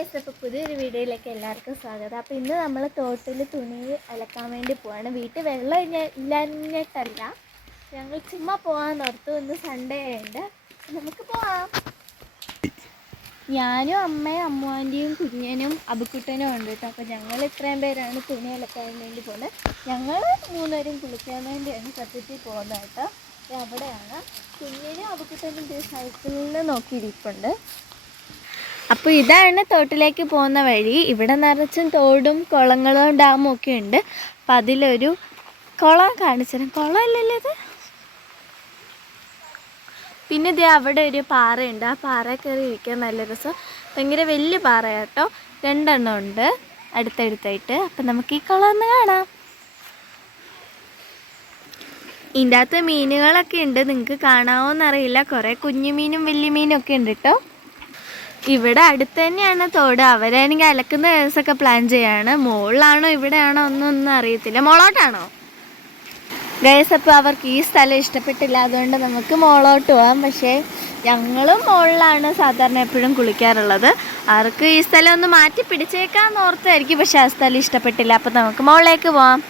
Guys, അപ്പോൾ പുതിയൊരു വീഡിയോയിലേക്ക് എല്ലാവർക്കും സ്വാഗതം. അപ്പോൾ ഇന്ന് നമ്മൾ തോട്ടിൽ തുണി അലക്കാൻ വേണ്ടി പോവാണ്. വീട്ടിൽ വെള്ളം ഇല്ലാഞ്ഞിട്ടല്ല, ഞങ്ങൾ ചുമ്മാ പോകാൻ ഓർത്തു. ഇന്ന് സൺഡേ ആയതുകൊണ്ട് നമുക്ക് പോവാം. ഞാനും അമ്മയും അമ്മുവാൻ്റെയും കുഞ്ഞനും അബുക്കുട്ടനും ഉണ്ട് കേട്ടോ. അപ്പോൾ ഞങ്ങൾ ഇത്രയും പേരാണ് തുണി അലക്കാൻ വേണ്ടി പോകുന്നത്. ഞങ്ങൾ മൂന്നുപേരും കുളിക്കാൻ വേണ്ടിയാണ് സത്യത്തിൽ പോകുന്നത് കേട്ടോ. അവിടെയാണ് കുഞ്ഞനും അബുക്കുട്ടനും സൈക്കിളിൽ നോക്കിയിരിപ്പുണ്ട്. അപ്പോൾ ഇതാണ് തോട്ടിലേക്ക് പോകുന്ന വഴി. ഇവിടെ നിറച്ചും തോടും കുളങ്ങളും ഡാമും ഒക്കെ ഉണ്ട്. അപ്പം അതിലൊരു കുളം കാണിച്ചുതരാം. കുളമല്ലല്ലോ ഇത്. പിന്നെ ഇത് അവിടെ ഒരു പാറയുണ്ട്. ആ പാറ കയറി ഇരിക്കാൻ നല്ല രസം. ഭയങ്കര വലിയ പാറയാട്ടോ. 2 എണ്ണം ഉണ്ട് അടുത്തടുത്തായിട്ട്. അപ്പം നമുക്ക് ഈ കുളം ഒന്ന് കാണാം. ഇതിൻ്റെ അകത്ത് മീനുകളൊക്കെ ഉണ്ട്. നിങ്ങൾക്ക് കാണാമോയെന്നറിയില്ല. കുറേ കുഞ്ഞു മീനും വലിയ മീനും ഒക്കെ ഉണ്ട് കേട്ടോ. ഇവിടെ അടുത്ത് തന്നെയാണ് തോട്. അവരാണെങ്കിൽ അലക്കുന്ന ദിവസമൊക്കെ പ്ലാൻ ചെയ്യാണ്. മുകളിലാണോ ഇവിടെയാണോ ഒന്നും അറിയത്തില്ല. മുകളോട്ടാണോ ഗൈസ്? അപ്പോൾ അവർക്ക് ഈ സ്ഥലം ഇഷ്ടപ്പെട്ടില്ല. അതുകൊണ്ട് നമുക്ക് മുകളോട്ട് പോകാം. പക്ഷേ ഞങ്ങളും മുകളിലാണ് സാധാരണ എപ്പോഴും കുളിക്കാറുള്ളത്. അവർക്ക് ഈ സ്ഥലം ഒന്ന് മാറ്റി പിടിച്ചേക്കാന്ന് ഓർത്തായിരിക്കും. പക്ഷേ ആ സ്ഥലം ഇഷ്ടപ്പെട്ടില്ല. അപ്പോൾ നമുക്ക് മുകളിലേക്ക് പോകാം.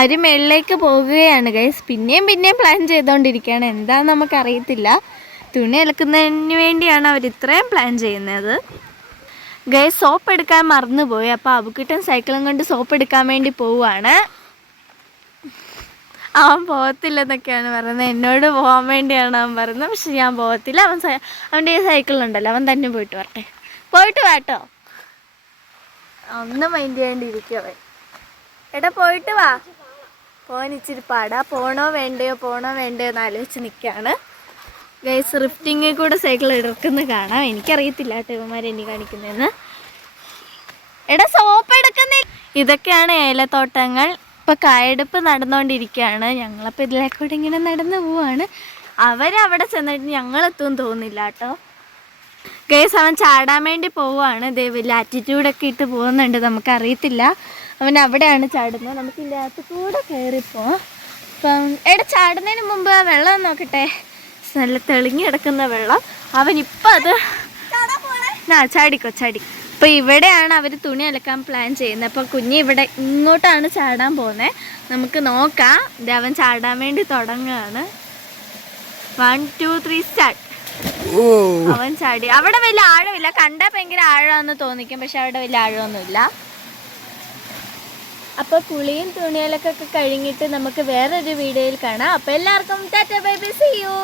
അവർ മുകളിലേക്ക് പോകുകയാണ് ഗൈസ്. പിന്നെയും പ്ലാൻ ചെയ്തുകൊണ്ടിരിക്കുകയാണ്. എന്താണെന്ന് നമുക്കറിയത്തില്ല. തുണി അലക്കുന്നതിന് വേണ്ടിയാണ് അവർ ഇത്രയും പ്ലാൻ ചെയ്യുന്നത്. ഗൈസ്, സോപ്പ് എടുക്കാൻ മറന്നുപോയി. അപ്പോൾ അബുക്കുട്ടൻ സൈക്കിളും കൊണ്ട് സോപ്പ് എടുക്കാൻ വേണ്ടി പോവുകയാണ്. അവൻ പോകത്തില്ലെന്നൊക്കെയാണ് പറയുന്നത്. എന്നോട് പോകാൻ വേണ്ടിയാണ് അവൻ പറയുന്നത്. പക്ഷെ ഞാൻ പോകത്തില്ല. അവൻ്റെ ഈ സൈക്കിളുണ്ടല്ലോ, അവൻ തന്നെ പോയിട്ട് വരട്ടെ. പോയിട്ട് വാട്ടോ. ഒന്നും മൈൻഡ് ചെയ്യാണ്ടിരിക്കും അവൻ. എടാ പോയിട്ട് വാ. പോകാൻ ഇച്ചിരി പാടാ. പോണോ വേണ്ടയോ എന്ന് ആലോചിച്ച് നിൽക്കുകയാണ്. ഗൈസ്, റിഫ്റ്റിങ്ങിൽ കൂടെ സൈക്കിൾ എടുക്കുന്ന കാണാം. എനിക്കറിയത്തില്ല കേട്ടോ ഇവന്മാർ എന്നെ കാണിക്കുന്നതെന്ന്. എടാ സോപ്പ് എടുക്കുന്നില്ല. ഇതൊക്കെയാണ് ഏലത്തോട്ടങ്ങൾ. ഇപ്പോൾ കായെടുപ്പ് നടന്നുകൊണ്ടിരിക്കുകയാണ്. ഞങ്ങളപ്പോൾ ഇതിലേക്കൂടെ ഇങ്ങനെ നടന്നു പോവാണ്. അവരവിടെ ചെന്നിട്ട് ഞങ്ങളെത്തും തോന്നുന്നില്ല കേട്ടോ. ഗൈസ്, അവൻ ചാടാൻ വേണ്ടി പോവുകയാണ്. വലിയ ആറ്റിറ്റ്യൂഡൊക്കെ ഇട്ട് പോകുന്നുണ്ട്. നമുക്കറിയത്തില്ല. അവൻ അവിടെയാണ് ചാടുന്നത്. നമുക്ക് ഇതിൻ്റെ അകത്ത് കൂടെ കയറിപ്പോവാം. അപ്പം എടാ ചാടുന്നതിന് മുമ്പ് വെള്ളം നോക്കട്ടെ. നല്ല തെളിഞ്ഞ് കിടക്കുന്ന വെള്ളം. അവനിപ്പം അത് ചാടിക്കോ. അപ്പോൾ ഇവിടെയാണ് അവർ തുണി അലക്കാൻ പ്ലാൻ ചെയ്യുന്നത്. അപ്പോൾ കുഞ്ഞ് ഇവിടെ ഇങ്ങോട്ടാണ് ചാടാൻ പോകുന്നത്. നമുക്ക് നോക്കാം. ഇത് അവൻ ചാടാൻ വേണ്ടി തുടങ്ങുകയാണ്. 1 2 3 സ്റ്റാർട്ട്. അവൻ ചാടി. അവിടെ വലിയ ആഴമില്ല. കണ്ടാൽ ഭയങ്കര ആഴമാണെന്ന് തോന്നിക്കും. പക്ഷെ അവിടെ വലിയ ആഴമൊന്നുമില്ല. അപ്പോൾ കുളിയും തുണിയലൊക്കെ കഴിഞ്ഞിട്ട് നമുക്ക് വേറൊരു വീഡിയോയിൽ കാണാം. അപ്പോൾ എല്ലാവർക്കും tata bye bye, see U.